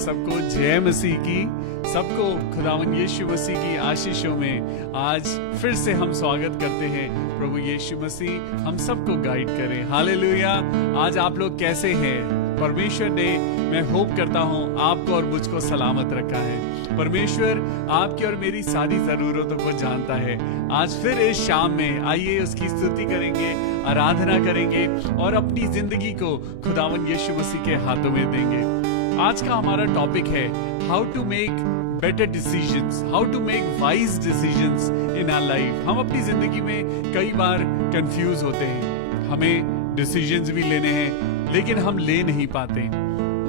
सबको जय मसीह की, सबको खुदावन यीशु मसीह की आशीषों में आज फिर से हम स्वागत करते हैं। प्रभु यीशु मसीह हम सबको गाइड करें। हालेलुया। आज आप लोग कैसे हैं? परमेश्वर ने, मैं होप करता हूं, आपको और मुझको सलामत रखा है। परमेश्वर आपकी और मेरी सारी जरूरतों को जानता है। आज फिर इस शाम में आइए उसकी स्तुति करेंगे, आराधना करेंगे और अपनी जिंदगी को खुदावन यीशु मसीह के हाथों में देंगे। आज का हमारा टॉपिक है how to make better decisions, how to make wise decisions in our life. हम अपनी जिंदगी में कई बार कंफ्यूज होते हैं, हमें डिसीजंस भी लेने हैं लेकिन हम ले नहीं पाते।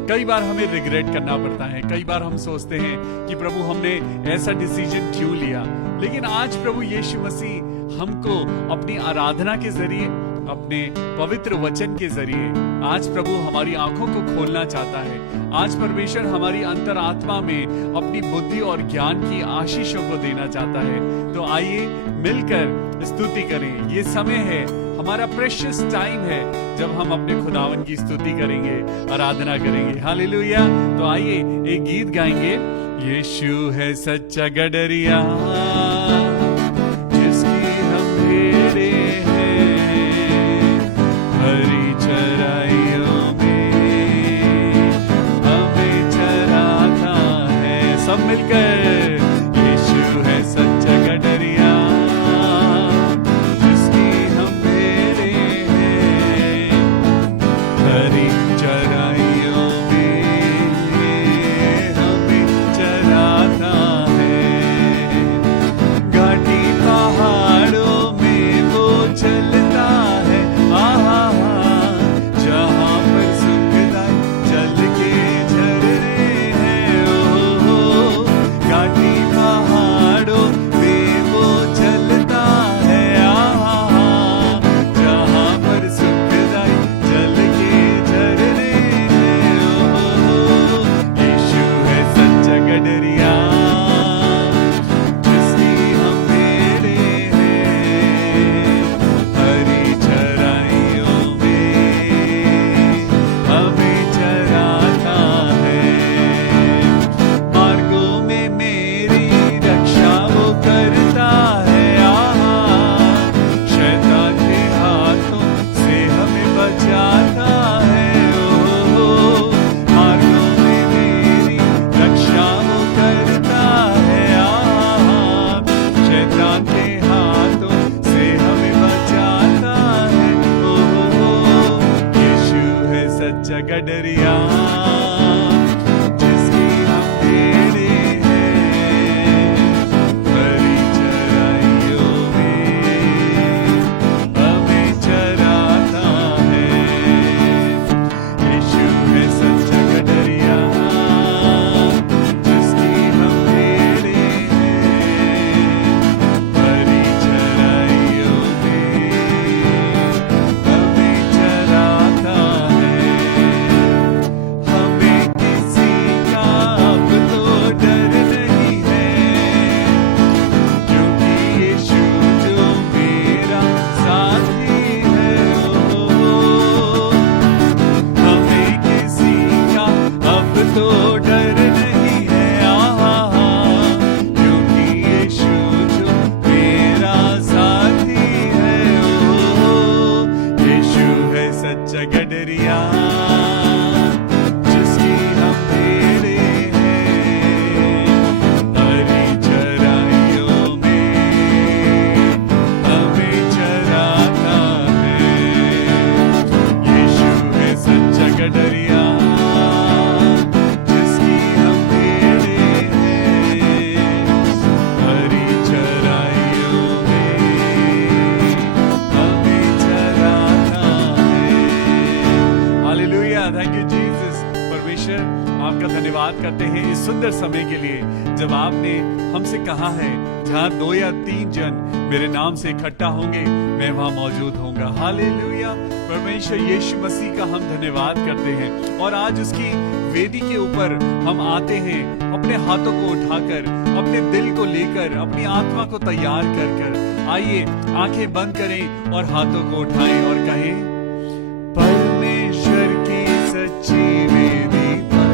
कई बार हमें रिग्रेट करना पड़ता है। कई बार हम सोचते हैं कि प्रभु हमने ऐसा डिसीजन क्यों लिया। लेकिन आज प्रभु यीशु मसीह हमको अपनी आराधना के जरिए, अपने पवित्र वचन के जरिए आज प्रभु हमारी आंखों को खोलना चाहता है। आज परमेश्वर हमारी अंतरात्मा में अपनी बुद्धि और ज्ञान की आशीषों को देना चाहता है। तो आइए मिलकर स्तुति करें। ये समय है, हमारा प्रेशियस टाइम है जब हम अपने खुदावन की स्तुति करेंगे, आराधना करेंगे। हालेलुया। तो आइए एक गीत गाएंगे। यीशु है सच्चा गडरिया, जिसकी हम भेड़े हैं, हरी चराइयों में हमें चराता है। सब मिलकर यीशु है सच्चा गडरिया, गडरिया, जिसकी हम भेड़े हैं, हरी चराइयों में हमें चराता है। यीशु है सच्चा गडरिया, जिसकी हम भेड़े हैं, हरी चराइयों में हमें चराता है। गडरिया, जिसकी हम भेड़े हैं, हरी चराइयों में हमें चराता है। यीशु है सच्चा गडरिया, जिसकी हम भेड़े हैं, हरी चराइयों में हमें चराता है। हालेलुया। Thank you Jesus. परमेश्वर आपका धन्यवाद करते हैं इस सुंदर समय के लिए जब आपने हमसे कहा है जहाँ 2 या 3 जन मेरे नाम से इकट्ठा होंगे मैं वहां मौजूद होऊंगा। हालेलुया। परमेश्वर यीशु मसीह का हम धन्यवाद करते हैं और आज उसकी वेदी के ऊपर हम आते हैं अपने हाथों को उठाकर, अपने दिल को लेकर, अपनी आत्मा को तैयार कर कर। आइए आंखें बंद करें और हाथों को उठाएं और कहें, परमेश्वर की सच्ची वेदी पर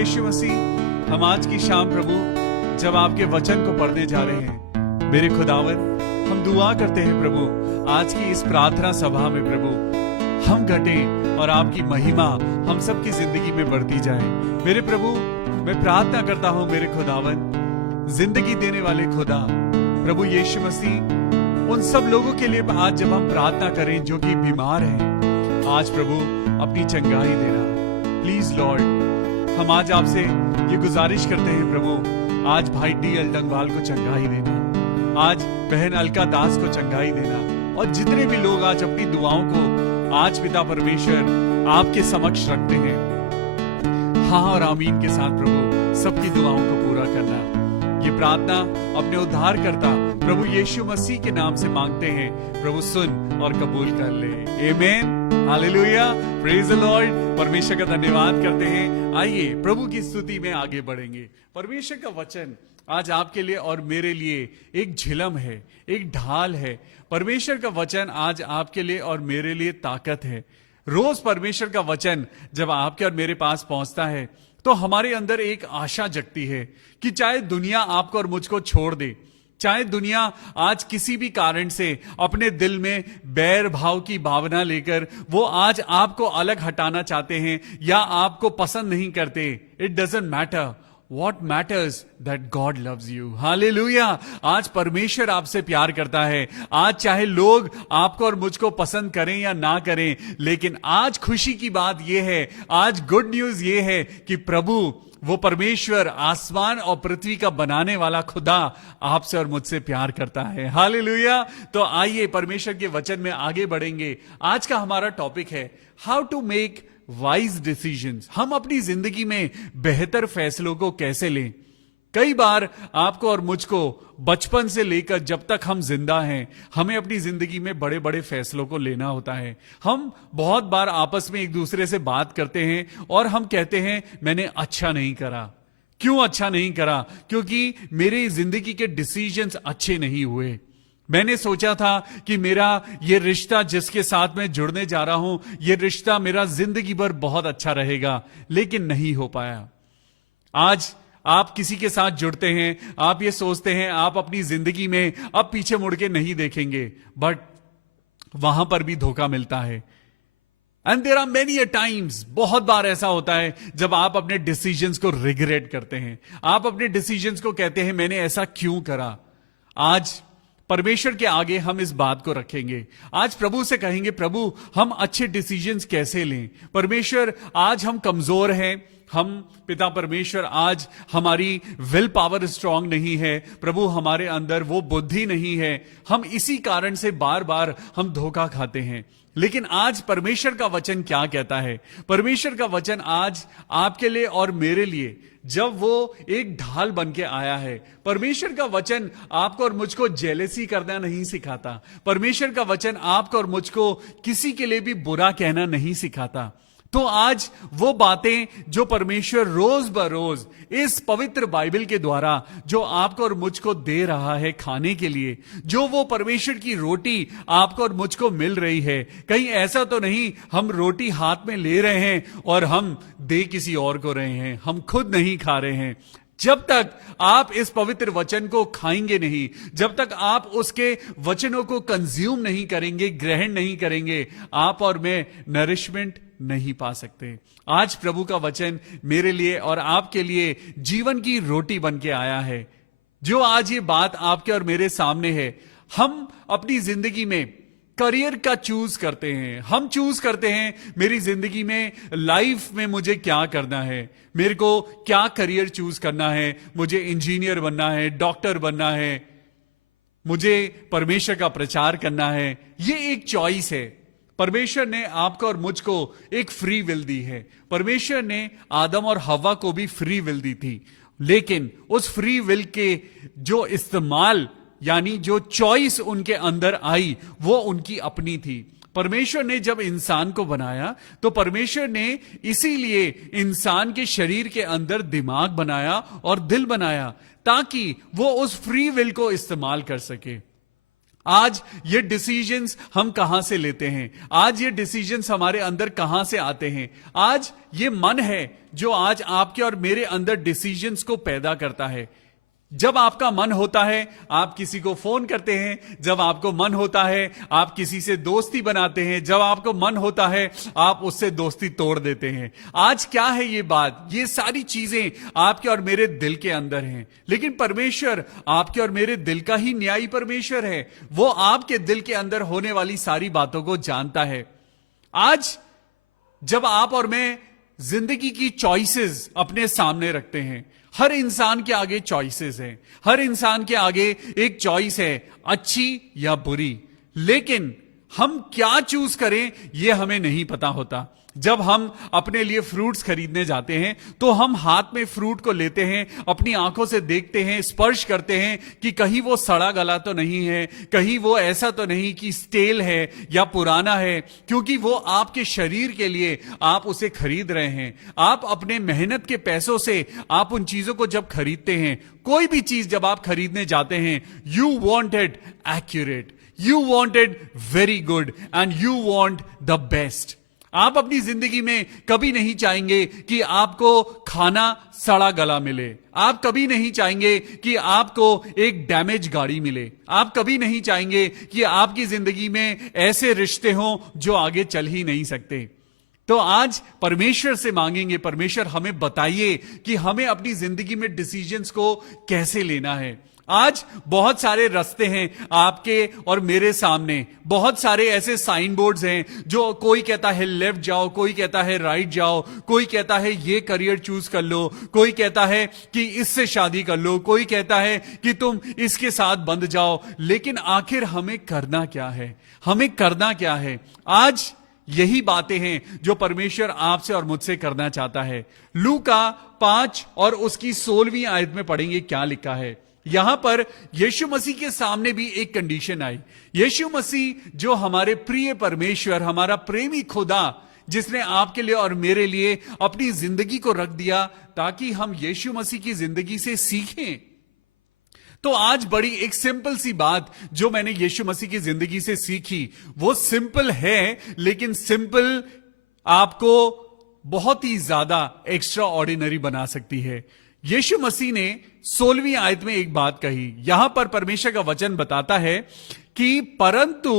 यीशु मसीह, हम आज की शाम प्रभु जब आपके वचन को पढ़ने जा रहे हैं, मेरे खुदावन, हम दुआ करते हैं प्रभु, आज की इस प्रार्थना सभा में प्रभु हम घटे और आपकी महिमा हम सबकी जिंदगी में बढ़ती जाए। मेरे प्रभु, मैं प्रार्थना करता हूं मेरे खुदावन, जिंदगी देने वाले खुदा प्रभु यीशु मसीह, उन सब लोगों के लिए आज जब हम प्रार्थना करें जो कि बीमार हैं, आज प्रभु अपनी चंगाई देना। प्लीज लॉर्ड, हम आज आपसे ये गुजारिश करते हैं प्रभु, आज भाई डी अलडंगवाल को चंगाई देना, आज बहन अलका दास को चंगाई देना, और जितने भी लोग आज अपनी दुआओं को आज पिता परमेश्वर आपके समक्ष रखते हैं, हाँ और आमीन के साथ प्रभु सबकी दुआओं को पूरा करना। ये प्रार्थना अपने उद्धारकर्ता प्रभु यीशु मसीह के नाम से मांगते हैं, प्रभु सुन और कबूल कर ले। आमीन, हालेलुया, प्रेज द लॉर्ड। परमेश्वर का धन्यवाद करते हैं। आइए प्रभु की स्तुति में आगे बढ़ेंगे। परमेश्वर का वचन आज आपके लिए और मेरे लिए एक झिलम है, एक ढाल है। परमेश्वर का वचन आज आपके लिए और मेरे लिए ताकत है। रोज परमेश्वर का वचन जब आपके और मेरे पास पहुंचता है तो हमारे अंदर एक आशा जगती है कि चाहे दुनिया आपको और मुझको छोड़ दे, चाहे दुनिया आज किसी भी कारण से अपने दिल में बैर भाव की भावना लेकर वो आज आपको अलग हटाना चाहते हैं या आपको पसंद नहीं करते, it doesn't matter. What matters that God loves you. Hallelujah. आज परमेश्वर आपसे प्यार करता है। आज चाहे लोग आपको और मुझको पसंद करें या ना करें, लेकिन आज खुशी की बात यह है, आज गुड न्यूज ये है कि प्रभु वो परमेश्वर आसमान और पृथ्वी का बनाने वाला खुदा आपसे और मुझसे प्यार करता है। हालेलुया। तो आइए परमेश्वर के वचन में आगे बढ़ेंगे। आज का हमारा टॉपिक है how to make wise decisions. हम अपनी जिंदगी में बेहतर फैसलों को कैसे लें। कई बार आपको और मुझको बचपन से लेकर जब तक हम जिंदा हैं, हमें अपनी जिंदगी में बड़े बड़े फैसलों को लेना होता है। हम बहुत बार आपस में एक दूसरे से बात करते हैं और हम कहते हैं मैंने अच्छा नहीं करा। क्यों अच्छा नहीं करा? क्योंकि मेरी जिंदगी के डिसीजंस अच्छे नहीं हुए। मैंने सोचा था कि मेरा ये रिश्ता जिसके साथ मैं जुड़ने जा रहा हूं, ये रिश्ता मेरा जिंदगी भर बहुत अच्छा रहेगा, लेकिन नहीं हो पाया। आज आप किसी के साथ जुड़ते हैं, आप ये सोचते हैं आप अपनी जिंदगी में अब पीछे मुड़ के नहीं देखेंगे, बट वहां पर भी धोखा मिलता है। And there are many a times, बहुत बार ऐसा होता है जब आप अपने डिसीजंस को रिग्रेट करते हैं। आप अपने डिसीजंस को कहते हैं मैंने ऐसा क्यों करा। आज परमेश्वर के आगे हम इस बात को रखेंगे। आज प्रभु से कहेंगे प्रभु हम अच्छे डिसीजंस कैसे लें। परमेश्वर आज हम कमजोर हैं, हम पिता परमेश्वर आज हमारी विल पावर स्ट्रांग नहीं है, प्रभु हमारे अंदर वो बुद्धि नहीं है, हम इसी कारण से बार बार हम धोखा खाते हैं। लेकिन आज परमेश्वर का वचन क्या कहता है? परमेश्वर का वचन आज आपके लिए और मेरे लिए जब वो एक ढाल बन के आया है, परमेश्वर का वचन आपको और मुझको जेलेसी करना नहीं सिखाता। परमेश्वर का वचन आपको और मुझको किसी के लिए भी बुरा कहना नहीं सिखाता। तो आज वो बातें जो परमेश्वर रोज बरोज इस पवित्र बाइबल के द्वारा जो आपको और मुझको दे रहा है खाने के लिए, जो वो परमेश्वर की रोटी आपको और मुझको मिल रही है, कहीं ऐसा तो नहीं हम रोटी हाथ में ले रहे हैं और हम दे किसी और को रहे हैं, हम खुद नहीं खा रहे हैं। जब तक आप इस पवित्र वचन को खाएंगे नहीं, जब तक आप उसके वचनों को कंज्यूम नहीं करेंगे, ग्रहण नहीं करेंगे, आप और मैं नरिशमेंट नहीं पा सकते। आज प्रभु का वचन मेरे लिए और आपके लिए जीवन की रोटी बन के आया है। जो आज ये बात आपके और मेरे सामने है, हम अपनी जिंदगी में करियर का चूज करते हैं। हम चूज करते हैं मेरी जिंदगी में, लाइफ में मुझे क्या करना है, मेरे को क्या करियर चूज करना है, मुझे इंजीनियर बनना है, डॉक्टर बनना है, मुझे परमेश्वर का प्रचार करना है। ये एक चॉइस है। परमेश्वर ने आपको और मुझको एक फ्री विल दी है। परमेश्वर ने आदम और हवा को भी फ्री विल दी थी, लेकिन उस फ्री विल के जो इस्तेमाल यानी जो चॉइस उनके अंदर आई वो उनकी अपनी थी। परमेश्वर ने जब इंसान को बनाया तो परमेश्वर ने इसीलिए इंसान के शरीर के अंदर दिमाग बनाया और दिल बनाया ताकि वो उस फ्री विल को इस्तेमाल कर सके। आज ये डिसीजंस हम कहां से लेते हैं, आज ये डिसीजंस हमारे अंदर कहां से आते हैं। आज ये मन है जो आज आपके और मेरे अंदर डिसीजंस को पैदा करता है। जब आपका मन होता है आप किसी को फोन करते हैं, जब आपको मन होता है आप किसी से दोस्ती बनाते हैं, जब आपको मन होता है आप उससे दोस्ती तोड़ देते हैं। आज क्या है ये बात, ये सारी चीजें आपके और मेरे दिल के अंदर हैं। लेकिन परमेश्वर आपके और मेरे दिल का ही न्यायी परमेश्वर है। वो आपके दिल के अंदर होने वाली सारी बातों को जानता है। आज जब आप और मैं जिंदगी की चॉइसेस अपने सामने रखते हैं, हर इंसान के आगे चॉइसेस हैं, हर इंसान के आगे एक चॉइस है, अच्छी या बुरी। लेकिन हम क्या चूज करें यह हमें नहीं पता होता। जब हम अपने लिए फ्रूट्स खरीदने जाते हैं तो हम हाथ में फ्रूट को लेते हैं, अपनी आंखों से देखते हैं, स्पर्श करते हैं कि कहीं वो सड़ा गला तो नहीं है, कहीं वो ऐसा तो नहीं कि स्टेल है या पुराना है, क्योंकि वो आपके शरीर के लिए आप उसे खरीद रहे हैं। आप अपने मेहनत के पैसों से आप उन चीजों को जब खरीदते हैं, कोई भी चीज जब आप खरीदने जाते हैं, you want it accurate, you want it very good and you want the best. आप अपनी जिंदगी में कभी नहीं चाहेंगे कि आपको खाना सड़ा गला मिले, आप कभी नहीं चाहेंगे कि आपको एक डैमेज गाड़ी मिले, आप कभी नहीं चाहेंगे कि आपकी जिंदगी में ऐसे रिश्ते हों जो आगे चल ही नहीं सकते। तो आज परमेश्वर से मांगेंगे, परमेश्वर हमें बताइए कि हमें अपनी जिंदगी में डिसीजंस को कैसे लेना है। आज बहुत सारे रास्ते हैं आपके और मेरे सामने, बहुत सारे ऐसे साइन बोर्ड्स हैं जो कोई कहता है लेफ्ट जाओ, कोई कहता है राइट जाओ, कोई कहता है ये करियर चूज कर लो, कोई कहता है कि इससे शादी कर लो, कोई कहता है कि तुम इसके साथ बंध जाओ। लेकिन आखिर हमें करना क्या है, हमें करना क्या है? आज यही बातें हैं जो परमेश्वर आपसे और मुझसे करना चाहता है। लूका 5 और उसकी 16वीं आयत में पढ़ेंगे क्या लिखा है। यहां पर यीशु मसीह के सामने भी एक कंडीशन आई। यीशु मसीह जो हमारे प्रिय परमेश्वर, हमारा प्रेमी खुदा, जिसने आपके लिए और मेरे लिए अपनी जिंदगी को रख दिया ताकि हम यीशु मसीह की जिंदगी से सीखें। तो आज बड़ी एक सिंपल सी बात जो मैंने यीशु मसीह की जिंदगी से सीखी, वो सिंपल है, लेकिन सिंपल आपको बहुत ही ज्यादा एक्स्ट्रा ऑर्डिनरी बना सकती है। यीशु मसीह ने 16वीं आयत में एक बात कही। यहां पर परमेश्वर का वचन बताता है कि परंतु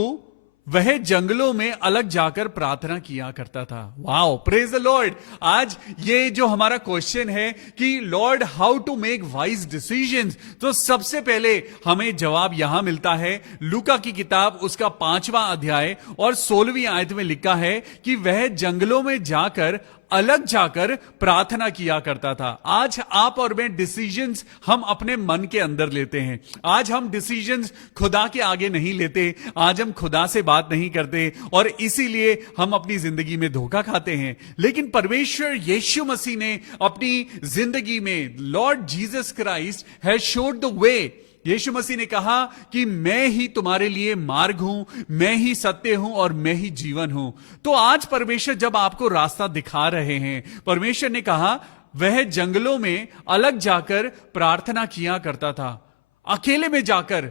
वह जंगलों में अलग जाकर प्रार्थना किया करता था। Wow, praise the Lord. आज ये जो हमारा क्वेश्चन है कि Lord how to make wise decisions, तो सबसे पहले हमें जवाब यहां मिलता है। लूका की किताब उसका 5वां अध्याय और 16वीं आयत में लिखा है कि वह जंगलों में जाकर अलग जाकर प्रार्थना किया करता था। आज आप और मैं डिसीजंस हम अपने मन के अंदर लेते हैं। आज हम डिसीजंस खुदा के आगे नहीं लेते, आज हम खुदा से बात नहीं करते और इसीलिए हम अपनी जिंदगी में धोखा खाते हैं। लेकिन परमेश्वर यीशु मसीह ने अपनी जिंदगी में, Lord Jesus Christ has showed the way. यीशु मसीह ने कहा कि मैं ही तुम्हारे लिए मार्ग हूं, मैं ही सत्य हूं और मैं ही जीवन हूं। तो आज परमेश्वर जब आपको रास्ता दिखा रहे हैं, परमेश्वर ने कहा वह जंगलों में अलग जाकर प्रार्थना किया करता था। अकेले में जाकर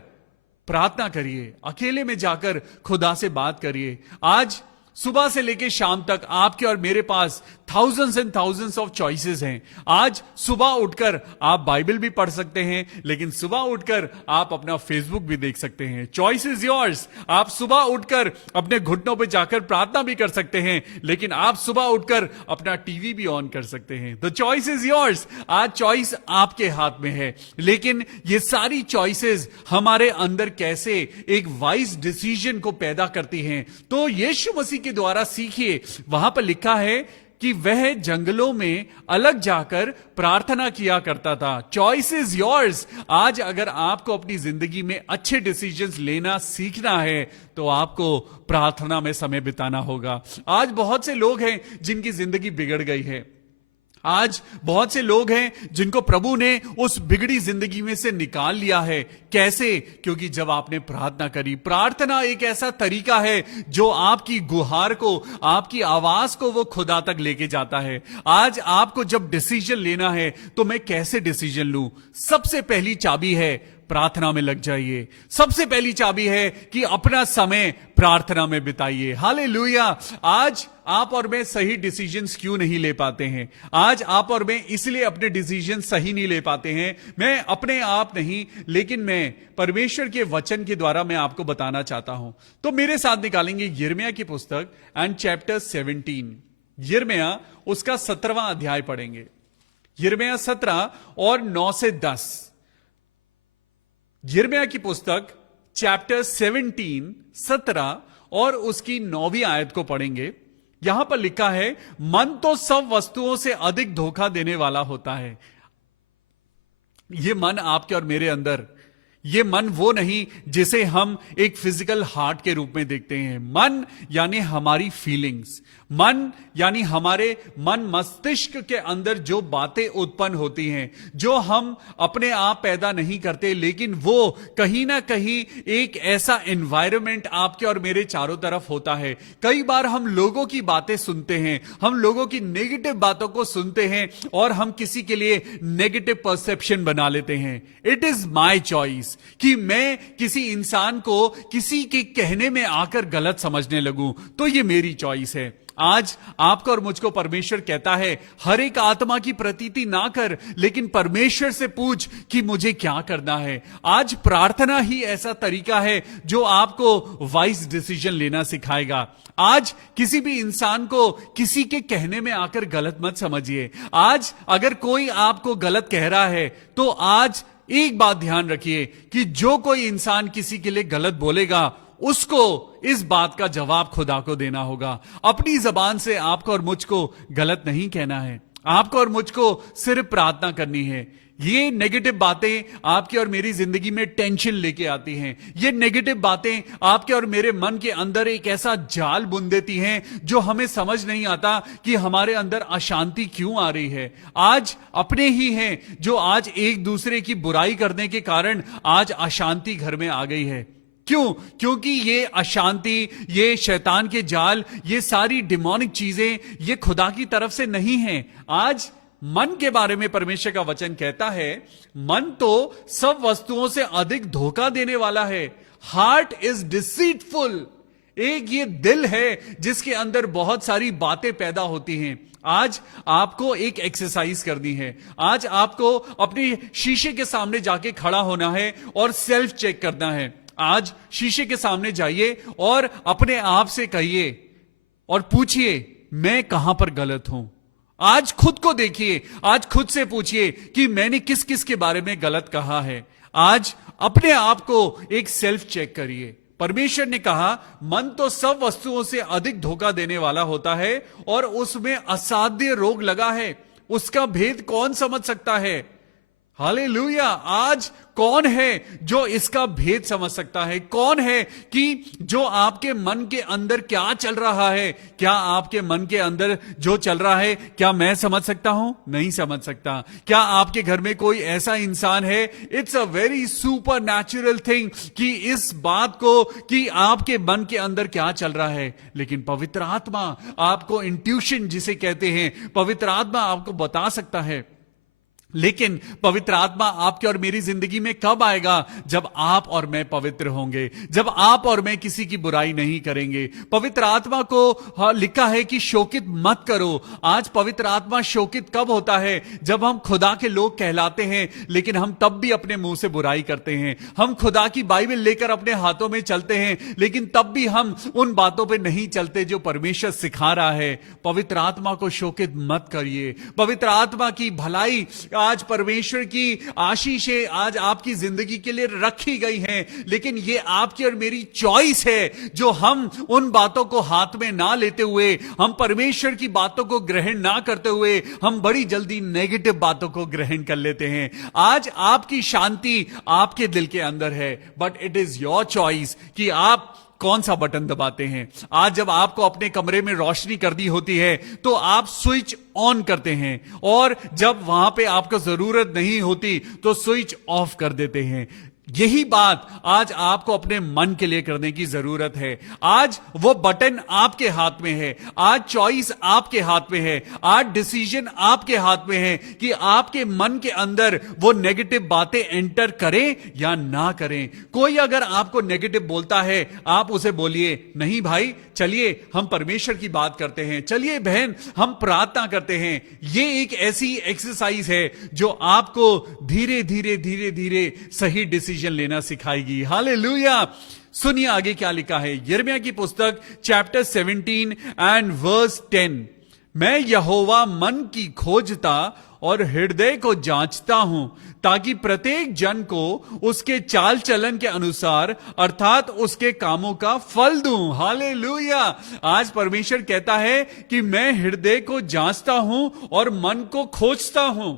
प्रार्थना करिए, अकेले में जाकर खुदा से बात करिए। आज सुबह से लेकर शाम तक आपके और मेरे पास thousands and thousands of choices हैं। आज सुबह उठकर आप बाइबल भी पढ़ सकते हैं, लेकिन सुबह उठकर आप अपना फेसबुक भी देख सकते हैं। Choice is yours. आप सुबह उठकर अपने घुटनों पे जाकर प्रार्थना भी कर सकते हैं, लेकिन आप सुबह उठकर अपना टीवी भी ऑन कर सकते हैं। The choice is yours. आज चॉइस आपके हाथ में है, लेकिन ये सारी चॉइसेस हमारे अंदर कैसे एक वाइज डिसीजन को पैदा करती हैं, तो यीशु मसीह के द्वारा सीखिए। वहां पर लिखा है कि वह जंगलों में अलग जाकर प्रार्थना किया करता था। Choice is yours. आज अगर आपको अपनी जिंदगी में अच्छे डिसीजंस लेना सीखना है तो आपको प्रार्थना में समय बिताना होगा। आज बहुत से लोग हैं जिनकी जिंदगी बिगड़ गई है। आज बहुत से लोग हैं जिनको प्रभु ने उस बिगड़ी जिंदगी में से निकाल लिया है। कैसे? क्योंकि जब आपने प्रार्थना करी। प्रार्थना एक ऐसा तरीका है जो आपकी गुहार को, आपकी आवाज को वो खुदा तक लेके जाता है। आज आपको जब डिसीजन लेना है तो मैं कैसे डिसीजन लूं, सबसे पहली चाबी है प्रार्थना में लग जाइए। सबसे पहली चाबी है कि अपना समय प्रार्थना में बिताइए। हालेलुया। आज आप और मैं सही डिसीजंस क्यों नहीं ले पाते हैं? आज आप और मैं इसलिए अपने डिसीजन सही नहीं ले पाते हैं। मैं अपने आप नहीं, लेकिन मैं परमेश्वर के वचन के द्वारा मैं आपको बताना चाहता हूं। तो मेरे साथ निकालेंगे यिर्मयाह की पुस्तक एंड चैप्टर 17। यिर्मयाह उसका 17वां अध्याय पढ़ेंगे। यिर्मयाह 17 और 9 से 10। यिर्मयाह की पुस्तक चैप्टर 17 और उसकी 9वीं आयत को पढ़ेंगे। यहां पर लिखा है, मन तो सब वस्तुओं से अधिक धोखा देने वाला होता है। यह मन आपके और मेरे अंदर, ये मन वो नहीं जिसे हम एक फिजिकल हार्ट के रूप में देखते हैं। मन यानी हमारी फीलिंग्स, मन यानी हमारे मन मस्तिष्क के अंदर जो बातें उत्पन्न होती हैं, जो हम अपने आप पैदा नहीं करते, लेकिन वो कहीं ना कहीं एक ऐसा एनवायरनमेंट आपके और मेरे चारों तरफ होता है। कई बार हम लोगों की बातें सुनते हैं, हम लोगों की नेगेटिव बातों को सुनते हैं और हम किसी के लिए नेगेटिव परसेप्शन बना लेते हैं। इट इज माई चॉइस कि मैं किसी इंसान को किसी के कहने में आकर गलत समझने लगूं, तो ये मेरी चॉइस है। आज आपको और मुझको परमेश्वर कहता है, हर एक आत्मा की प्रतीति ना कर, लेकिन परमेश्वर से पूछ कि मुझे क्या करना है। आज प्रार्थना ही ऐसा तरीका है जो आपको वाइज डिसीजन लेना सिखाएगा। आज किसी भी इंसान को किसी के कहने में आकर गलत मत समझिए। आज अगर कोई आपको गलत कह रहा है, तो आज एक बात ध्यान रखिए कि जो कोई इंसान किसी के लिए गलत बोलेगा, उसको इस बात का जवाब खुदा को देना होगा। अपनी जबान से आपको और मुझको गलत नहीं कहना है। आपको और मुझको सिर्फ प्रार्थना करनी है। ये नेगेटिव बातें आपकी और मेरी जिंदगी में टेंशन लेके आती हैं। ये नेगेटिव बातें आपके और मेरे मन के अंदर एक ऐसा जाल बुन देती हैं जो हमें समझ नहीं आता कि हमारे अंदर अशांति क्यों आ रही है। आज अपने ही हैं जो आज एक दूसरे की बुराई करने के कारण आज अशांति घर में आ गई है। क्यों? क्योंकि ये अशांति, ये शैतान के जाल, ये सारी डिमोनिक चीजें ये खुदा की तरफ से नहीं है। आज मन के बारे में परमेश्वर का वचन कहता है, मन तो सब वस्तुओं से अधिक धोखा देने वाला है। Heart is deceitful. एक ये दिल है जिसके अंदर बहुत सारी बातें पैदा होती हैं। आज आपको एक एक्सरसाइज करनी है। आज आपको अपने शीशे के सामने जाके खड़ा होना है और सेल्फ चेक करना है। आज शीशे के सामने जाइए और अपने आप से कहिए और पूछिए, मैं कहां पर गलत हूं। आज खुद को देखिए, आज खुद से पूछिए कि मैंने किस किस के बारे में गलत कहा है। आज अपने आप को एक सेल्फ चेक करिए। परमेश्वर ने कहा, मन तो सब वस्तुओं से अधिक धोखा देने वाला होता है और उसमें असाध्य रोग लगा है। उसका भेद कौन समझ सकता है? हालेलुया। आज कौन है जो इसका भेद समझ सकता है? कौन है कि जो आपके मन के अंदर क्या चल रहा है, क्या आपके मन के अंदर जो चल रहा है, क्या मैं समझ सकता हूं? नहीं समझ सकता। क्या आपके घर में कोई ऐसा इंसान है? It's a very super natural thing कि इस बात को कि आपके मन के अंदर क्या चल रहा है, लेकिन पवित्र आत्मा आपको इंट्यूशन जिसे कहते हैं, पवित्र आत्मा आपको बता सकता है। लेकिन पवित्र आत्मा आपके और मेरी जिंदगी में कब आएगा? जब आप और मैं पवित्र होंगे, जब आप और मैं किसी की बुराई नहीं करेंगे। पवित्र आत्मा को लिखा है कि शोकित मत करो। आज पवित्र आत्मा शोकित कब होता है? जब हम खुदा के लोग कहलाते हैं, लेकिन हम तब भी अपने मुंह से बुराई करते हैं। हम खुदा की बाइबल लेकर अपने हाथों में चलते हैं, लेकिन तब भी हम उन बातों पे नहीं चलते जो परमेश्वर सिखा रहा है। पवित्र आत्मा को शोकित मत करिए। पवित्र आत्मा की भलाई, आज परमेश्वर की आशीषें आज आपकी जिंदगी के लिए रखी गई हैं, लेकिन ये आपकी और मेरी चॉइस है जो हम उन बातों को हाथ में ना लेते हुए, हम परमेश्वर की बातों को ग्रहण ना करते हुए, हम बड़ी जल्दी नेगेटिव बातों को ग्रहण कर लेते हैं। आज आपकी शांति आपके दिल के अंदर है, but it is your choice कि आप कौन सा बटन दबाते हैं। आज जब आपको अपने कमरे में रोशनी करनी होती है तो आप स्विच ऑन करते हैं, और जब वहां पे आपको जरूरत नहीं होती तो स्विच ऑफ कर देते हैं। यही बात आज आपको अपने मन के लिए करने की जरूरत है। आज वो बटन आपके हाथ में है, आज चॉइस आपके हाथ में है, आज डिसीजन आपके हाथ में है कि आपके मन के अंदर वो नेगेटिव बातें एंटर करें या ना करें। कोई अगर आपको नेगेटिव बोलता है, आप उसे बोलिए, नहीं भाई, चलिए हम परमेश्वर की बात करते हैं, चलिए बहन हम प्रार्थना करते हैं। ये एक ऐसी एक्सरसाइज है जो आपको धीरे धीरे धीरे धीरे सही डिसीजन लेना सिखाएगी। हालेलुया। सुनिए आगे क्या लिखा है, यिर्मयाह की पुस्तक चैप्टर 17 एंड वर्स 10। मैं यहोवा मन की खोजता और हृदय को जांचता हूं, ताकि प्रत्येक जन को उसके चाल चलन के अनुसार अर्थात उसके कामों का फल दूं। हालेलुया। आज परमेश्वर कहता है कि मैं हृदय को जांचता हूं और मन को खोजता हूं।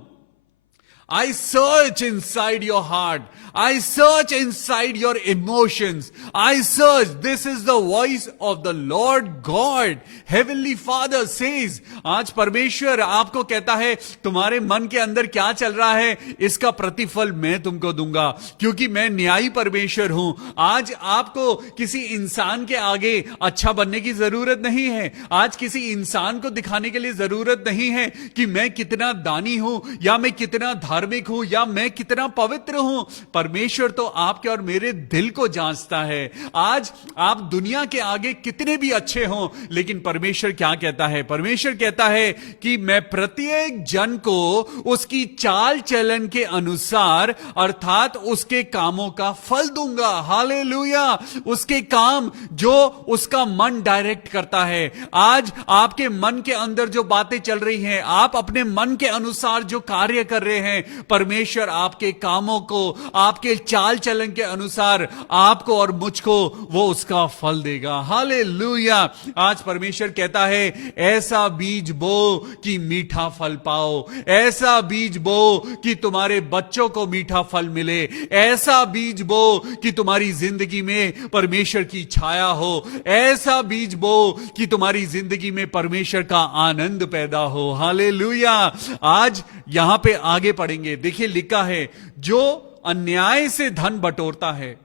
I search inside your heart. I search inside your emotions. I search. This is the voice of the Lord God. Heavenly Father says, आज परमेश्वर आपको कहता है, तुम्हारे मन के अंदर क्या चल रहा है, इसका प्रतिफल मैं तुमको दूंगा, क्योंकि मैं न्यायी परमेश्वर हूं। आज आपको किसी इंसान के आगे अच्छा बनने की जरूरत नहीं है। आज किसी इंसान को दिखाने के लिए जरूरत नहीं है कि मैं कितना दानी हूं, या मैं कितना धार्मिक हूं, या मैं कितना पवित्र हूं। परमेश्वर तो आपके और मेरे दिल को जांचता है। आज आप दुनिया के आगे कितने भी अच्छे हों, लेकिन परमेश्वर क्या कहता है? परमेश्वर कहता है कि मैं प्रत्येक जन को उसकी चाल चलन के अनुसार अर्थात उसके कामों का फल दूंगा। हालेलुया। उसके काम जो उसका मन डायरेक्ट करता है। आज आपके मन के अंदर जो बातें चल रही हैं, आप अपने मन के अनुसार जो कार्य कर रहे हैं, परमेश्वर आपके कामों को, आपके चाल चलन के अनुसार आपको और मुझको वो उसका फल देगा। हालेलुया। आज परमेश्वर कहता है, ऐसा बीज बो कि मीठा फल पाओ, ऐसा बीज बो कि तुम्हारे बच्चों को मीठा फल मिले, ऐसा बीज बो कि तुम्हारी जिंदगी में परमेश्वर की छाया हो, ऐसा बीज बो कि तुम्हारी जिंदगी में परमेश्वर का आनंद पैदा हो। हालेलुया। आज यहां पे आगे पढ़ेंगे, देखिए लिखा है, जो अन्याय से धन बटोरता है,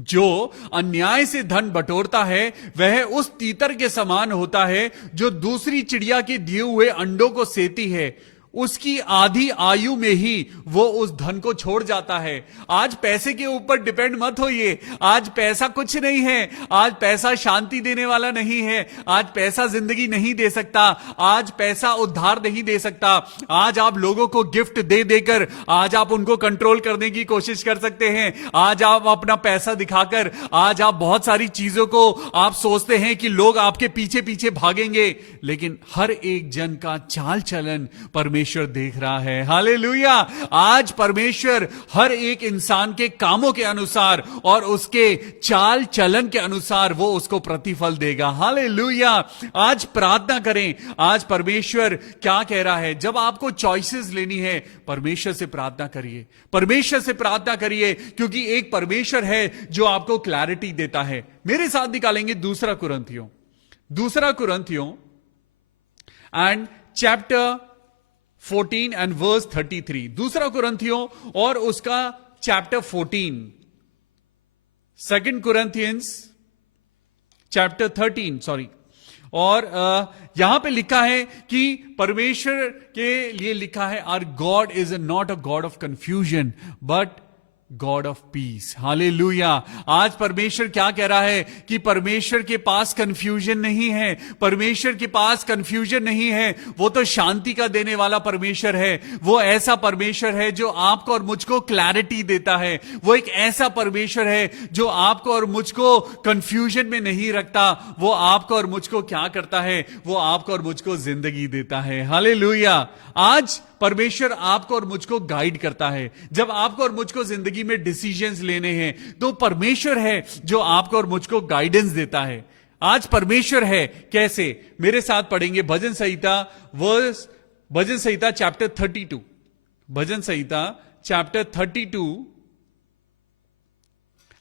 जो अन्याय से धन बटोरता है, वह उस तीतर के समान होता है जो दूसरी चिड़िया के दिए हुए अंडों को सेती है। उसकी आधी आयु में ही वो उस धन को छोड़ जाता है। आज पैसे के ऊपर डिपेंड मत होइए। आज पैसा कुछ नहीं है। आज पैसा शांति देने वाला नहीं है। आज पैसा जिंदगी नहीं दे सकता। आज पैसा उद्धार नहीं दे सकता। आज आप लोगों को गिफ्ट दे देकर आज आप उनको कंट्रोल करने की कोशिश कर सकते हैं। आज आप अपना पैसा दिखाकर आज आप बहुत सारी चीजों को आप सोचते हैं कि लोग आपके पीछे पीछे भागेंगे, लेकिन हर एक जन का चाल चलन परमेश्वर देख रहा है। हालेलुया। आज परमेश्वर हर एक इंसान के कामों के अनुसार और उसके चाल चलन के अनुसार वो उसको प्रतिफल देगा। हालेलुया। आज प्रार्थना करें। आज परमेश्वर क्या कह रहा है? जब आपको चॉइसेस लेनी है, परमेश्वर से प्रार्थना करिए, परमेश्वर से प्रार्थना करिए, क्योंकि एक परमेश्वर है जो आपको क्लैरिटी देता है। मेरे साथ निकालेंगे दूसरा कुरिन्थियों एंड चैप्टर 14 एंड वर्स 33। दूसरा कुरिन्थियों और उसका चैप्टर 14, सेकंड कुरिन्थियंस चैप्टर 13, सॉरी। और यहां पे लिखा है कि परमेश्वर के लिए लिखा है, our God is not a God of confusion but God of peace. Hallelujah. आज परमेश्वर क्या कह रहा है कि परमेश्वर के पास कंफ्यूजन नहीं है। परमेश्वर के पास कंफ्यूजन नहीं है। वो तो शांति का देने वाला परमेश्वर है। वो ऐसा परमेश्वर है जो आपको और मुझको क्लैरिटी देता है। वो एक ऐसा परमेश्वर है जो आपको और मुझको कंफ्यूजन में नहीं रखता। वो आपको और मुझको क्या करता है? वो आपको और मुझको जिंदगी देता है। हालेलुया। आज परमेश्वर आपको और मुझको गाइड करता है। जब आपको और मुझको जिंदगी में डिसीजंस लेने हैं, तो परमेश्वर है जो आपको और मुझको गाइडेंस देता है। आज परमेश्वर है कैसे? मेरे साथ पढ़ेंगे भजन संहिता चैप्टर 32, भजन संहिता चैप्टर 32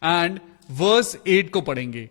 एंड वर्स 8 को पढ़ेंगे।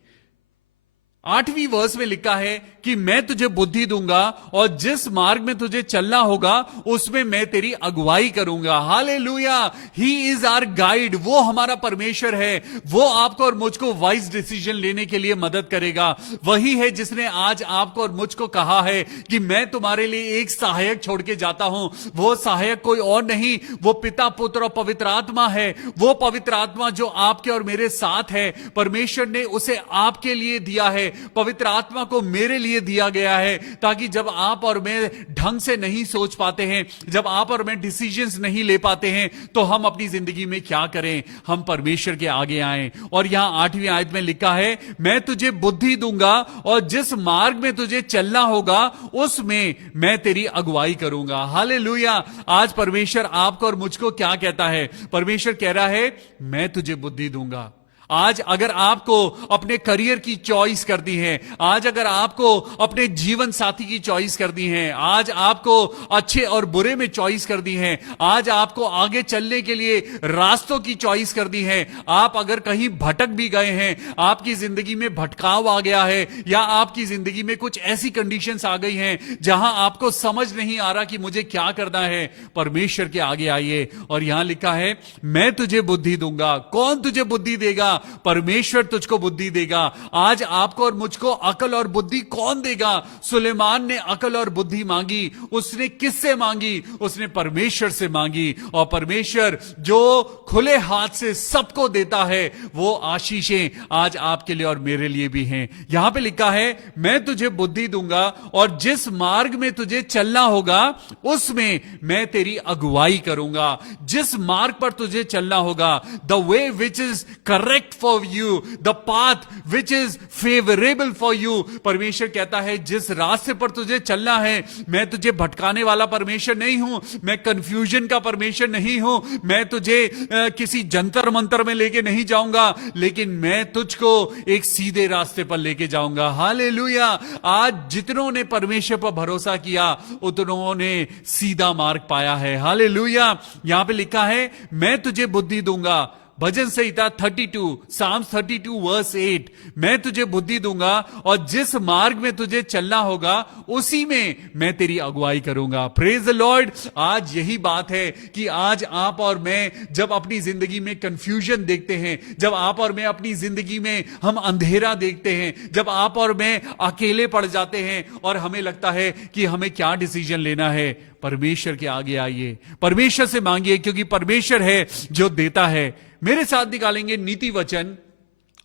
8वीं वर्स में लिखा है कि मैं तुझे बुद्धि दूंगा और जिस मार्ग में तुझे चलना होगा उसमें मैं तेरी अगुवाई करूंगा। Hallelujah, he is our guide. वो हमारा परमेश्वर है, वो आपको और मुझको वाइज डिसीजन लेने के लिए मदद करेगा। वही है जिसने आज आपको और मुझको कहा है कि मैं तुम्हारे लिए एक सहायक छोड़ के जाता हूं। वो सहायक कोई और नहीं, वो पिता, पुत्र और पवित्र आत्मा है। वो पवित्र आत्मा जो आपके और मेरे साथ है, परमेश्वर ने उसे आपके लिए दिया है। पवित्र आत्मा को मेरे लिए दिया गया है ताकि जब आप और मैं ढंग से नहीं सोच पाते हैं, जब आप और मैं डिसीजंस नहीं ले पाते हैं, तो हम अपनी जिंदगी में क्या करें? हम परमेश्वर के आगे आएं। और यहां 8वीं आयत में लिखा है, मैं तुझे बुद्धि दूंगा और जिस मार्ग में तुझे चलना होगा उसमें मैं तेरी अगुवाई करूंगा। हालेलुया। आज परमेश्वर आपको और मुझको क्या कहता है? परमेश्वर कह रहा है, मैं तुझे बुद्धि दूंगा। आज अगर आपको अपने करियर की चॉइस करनी है, आज अगर आपको अपने जीवन साथी की चॉइस करनी है, आज आपको अच्छे और बुरे में चॉइस करनी है, आज आपको आगे चलने के लिए रास्तों की चॉइस करनी है, आप अगर कहीं भटक भी गए हैं, आपकी जिंदगी में भटकाव आ गया है, या आपकी जिंदगी में कुछ ऐसी कंडीशंस आ गई हैं जहां आपको समझ नहीं आ रहा कि मुझे क्या करना है, परमेश्वर के आगे आइए। और यहां लिखा है, मैं तुझे बुद्धि दूंगा। कौन तुझे बुद्धि देगा? परमेश्वर तुझको बुद्धि देगा। आज आपको और मुझको अकल और बुद्धि कौन देगा? सुलेमान ने अकल और बुद्धि मांगी। उसने किससे मांगी? उसने परमेश्वर से मांगी। और परमेश्वर जो खुले हाथ से सबको देता है, वो आशीषें आज आपके लिए और मेरे लिए भी हैं। यहां पे लिखा है, मैं तुझे बुद्धि दूंगा और जिस मार्ग में तुझे चलना होगा उसमें मैं तेरी अगुवाई करूंगा। जिस मार्ग पर तुझे चलना होगा, the way which is correct for you, the path which is favorable for you। परमेश्वर कहता है, जिस रास्ते पर तुझे चलना है, मैं तुझे भटकाने वाला परमेश्वर नहीं हूं, मैं कंफ्यूजन का परमेश्वर नहीं हूं, मैं तुझे किसी जंतर मंतर में लेके नहीं जाऊंगा, लेकिन मैं तुझको एक सीधे रास्ते पर लेके जाऊंगा। हालेलुया। आज जितनों ने परमेश्वर पर भरोसा किया, उतनों ने सीधा मार्ग पाया है। हालेलुया। यहां पे लिखा है, मैं तुझे बुद्धि दूंगा। भजन संहिता 32, साम्स 32 वर्स 8, मैं तुझे बुद्धि दूंगा और जिस मार्ग में तुझे चलना होगा उसी में मैं तेरी अगुवाई करूंगा। Praise the Lord. आज यही बात है कि आज आप और मैं जब अपनी जिंदगी में कंफ्यूजन देखते हैं, जब आप और मैं अपनी जिंदगी में हम अंधेरा देखते हैं, जब आप और मैं अकेले पड़ जाते हैं और हमें लगता है कि हमें क्या डिसीजन लेना है, परमेश्वर के आगे आइए, परमेश्वर से मांगिए, क्योंकि परमेश्वर है जो देता है। मेरे साथ निकालेंगे नीति वचन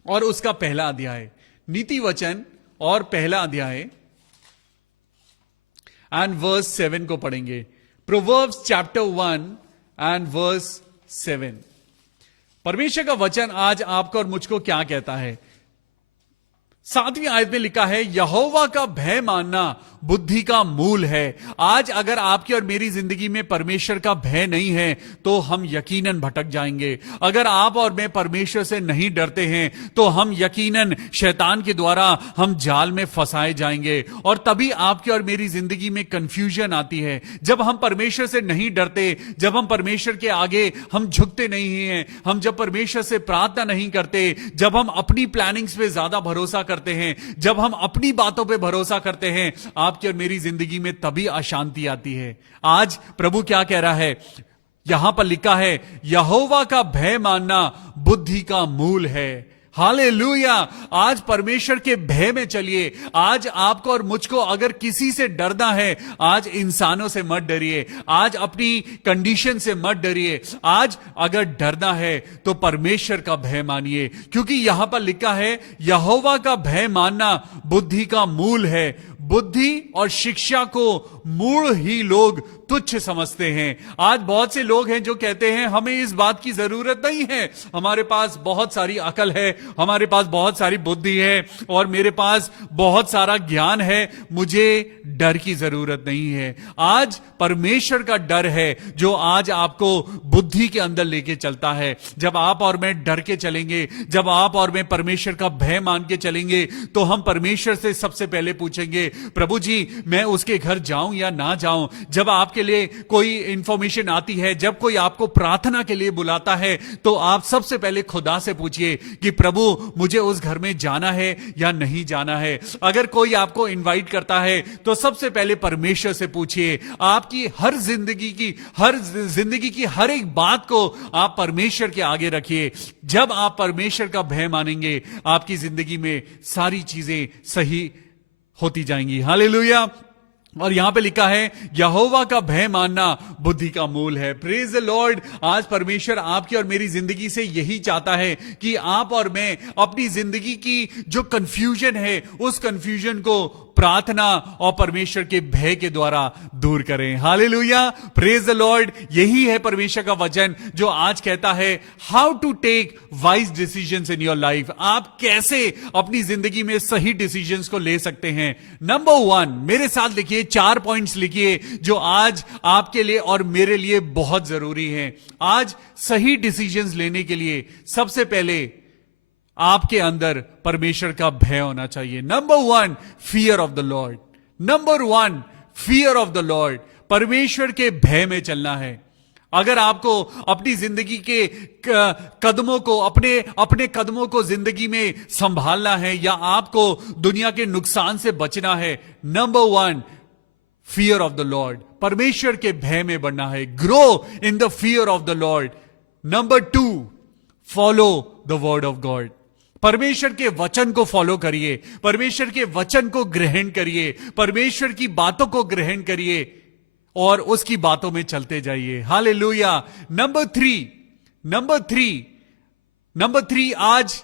और उसका पहला अध्याय। नीति वचन और पहला अध्याय एंड वर्स 7 को पढ़ेंगे। Proverbs chapter 1 and verse 7। परमेश्वर का वचन आज आपको और मुझको क्या कहता है? 7वीं आयत में लिखा है, यहोवा का भय मानना बुद्धि का मूल है। आज अगर आपकी और मेरी जिंदगी में परमेश्वर का भय नहीं है तो हम यकीनन भटक जाएंगे। अगर आप और मैं परमेश्वर से नहीं डरते हैं तो हम यकीनन शैतान के द्वारा हम जाल में फंसाए जाएंगे, और तभी आपकी और मेरी जिंदगी में कंफ्यूजन आती है। जब हम परमेश्वर से नहीं डरते, जब हम परमेश्वर के आगे हम झुकते नहीं हैं, हम जब परमेश्वर से प्रार्थना नहीं करते, जब हम अपनी प्लानिंग्स पे ज्यादा भरोसा करते हैं, जब हम अपनी बातों पे भरोसा करते हैं, आपकी और मेरी जिंदगी में तभी अशांति आती है। आज प्रभु क्या कह रहा है? यहां पर लिखा है, यहोवा का भय मानना बुद्धि का मूल है। हालेलुया। आज परमेश्वर के भय में चलिए। आज आपको और मुझको अगर किसी से डरना है, आज इंसानों से मत डरिए, आज अपनी कंडीशन से मत डरिए। आज अगर डरना है तो परमेश्वर का भय मानिए, क्योंकि यहां पर लिखा है, यहोवा का भय मानना बुद्धि का मूल है। बुद्धि और शिक्षा को मूल ही लोग तुच्छ समझते हैं। आज बहुत से लोग हैं जो कहते हैं हमें इस बात की जरूरत नहीं है, हमारे पास बहुत सारी अकल है, हमारे पास बहुत सारी बुद्धि है और मेरे पास बहुत सारा ज्ञान है, मुझे डर की जरूरत नहीं है। आज परमेश्वर का डर है जो आज आपको बुद्धि के अंदर लेके चलता है। जब आप और मैं डर के चलेंगे, जब आप और मैं परमेश्वर का भय मान के चलेंगे, तो हम परमेश्वर से सबसे पहले पूछेंगे, प्रभु जी मैं उसके घर जाऊं जाऊं या ना जाऊं, जब आपके लिए कोई इंफॉर्मेशन आती है, जब कोई आपको प्रार्थना के लिए बुलाता है, तो आप सबसे पहले खुदा से पूछिए कि प्रभु मुझे उस घर में जाना है या नहीं जाना है। अगर कोई आपको इनवाइट करता है तो सबसे पहले परमेश्वर से पूछिए। आपकी हर जिंदगी की हर एक बात को आप परमेश्वर के आगे रखिए। जब आप परमेश्वर का भय मानेंगे, आपकी जिंदगी में सारी चीजें सही होती जाएंगी। हालेलुया। और यहां पे लिखा है यहोवा का भय मानना बुद्धि का मूल है। Praise the Lord. आज परमेश्वर आपकी और मेरी जिंदगी से यही चाहता है कि आप और मैं अपनी जिंदगी की जो कंफ्यूजन है, उस कंफ्यूजन को प्रार्थना और परमेश्वर के भय के द्वारा दूर करें। हालेलुया। Praise the Lord. यही है परमेश्वर का वचन जो आज कहता है how to take wise decisions in your life. आप कैसे अपनी जिंदगी में सही डिसीजंस को ले सकते हैं। नंबर 1, मेरे साथ लिखिए, 4 पॉइंट्स लिखिए जो आज आपके लिए और मेरे लिए बहुत जरूरी है। आज सही डिसीजंस लेने के लिए सबसे पहले आपके अंदर परमेश्वर का भय होना चाहिए। Number 1, fear of the Lord. Number 1, fear of the Lord. परमेश्वर के भय में चलना है। अगर आपको अपनी जिंदगी के कदमों को, अपने कदमों को जिंदगी में संभालना है, या आपको दुनिया के नुकसान से बचना है, number 1, fear of the Lord. परमेश्वर के भय में बढ़ना है। Grow in the fear of the Lord. Number 2, follow the word of God. परमेश्वर के वचन को फॉलो करिए, परमेश्वर के वचन को ग्रहण करिए, परमेश्वर की बातों को ग्रहण करिए और उसकी बातों में चलते जाइए। हालेलुया। नंबर 3, आज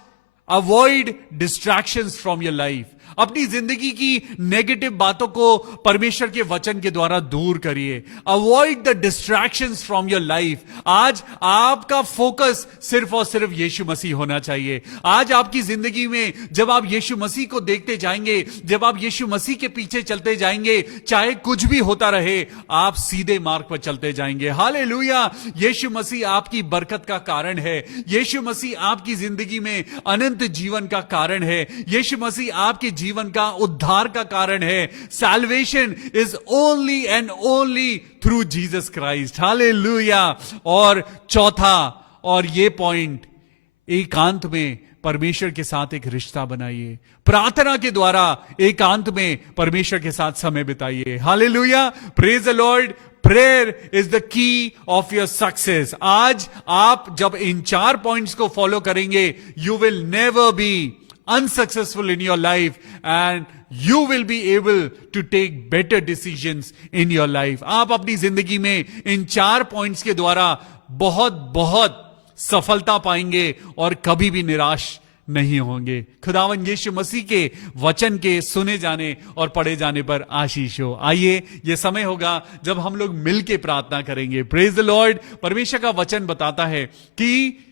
avoid distractions from your life. अपनी जिंदगी की नेगेटिव बातों को परमेश्वर के वचन के द्वारा दूर करिए। Avoid the distractions from your life. आज आपका फोकस सिर्फ और सिर्फ यीशु मसीह होना चाहिए। आज आपकी जिंदगी में जब आप यीशु मसीह को देखते जाएंगे, जब आप यीशु मसीह के पीछे चलते जाएंगे, चाहे कुछ भी होता रहे, आप सीधे मार्ग पर चलते जाएंगे। हालेलुया। यीशु मसीह आपकी बरकत का कारण है। यीशु मसीह आपकी जिंदगी में अनंत जीवन का कारण है। यीशु मसीह आपके जीवन का उद्धार का कारण है। Salvation is only and only through Jesus Christ. Hallelujah. और चौथा, और ये पॉइंट, एकांत में परमेश्वर के साथ एक रिश्ता बनाइए। प्रार्थना के द्वारा एकांत में परमेश्वर के साथ समय बिताइए। Hallelujah. Praise the Lord. Prayer is the key of your success. आज आप जब इन 4 पॉइंट्स को फॉलो करेंगे, you will never be unsuccessful in your life and you will be able to take better decisions in your life. आप अपनी जिंदगी में इन 4 पॉइंट्स के द्वारा बहुत सफलता पाएंगे और कभी भी निराश नहीं होंगे। खुदावन यीशु मसीह के वचन के सुने जाने और पढ़े जाने पर आशीष हो। आइए, यह समय होगा जब हम लोग मिलके प्रार्थना करेंगे। Praise the Lord. परमेश्वर का वचन बताता है कि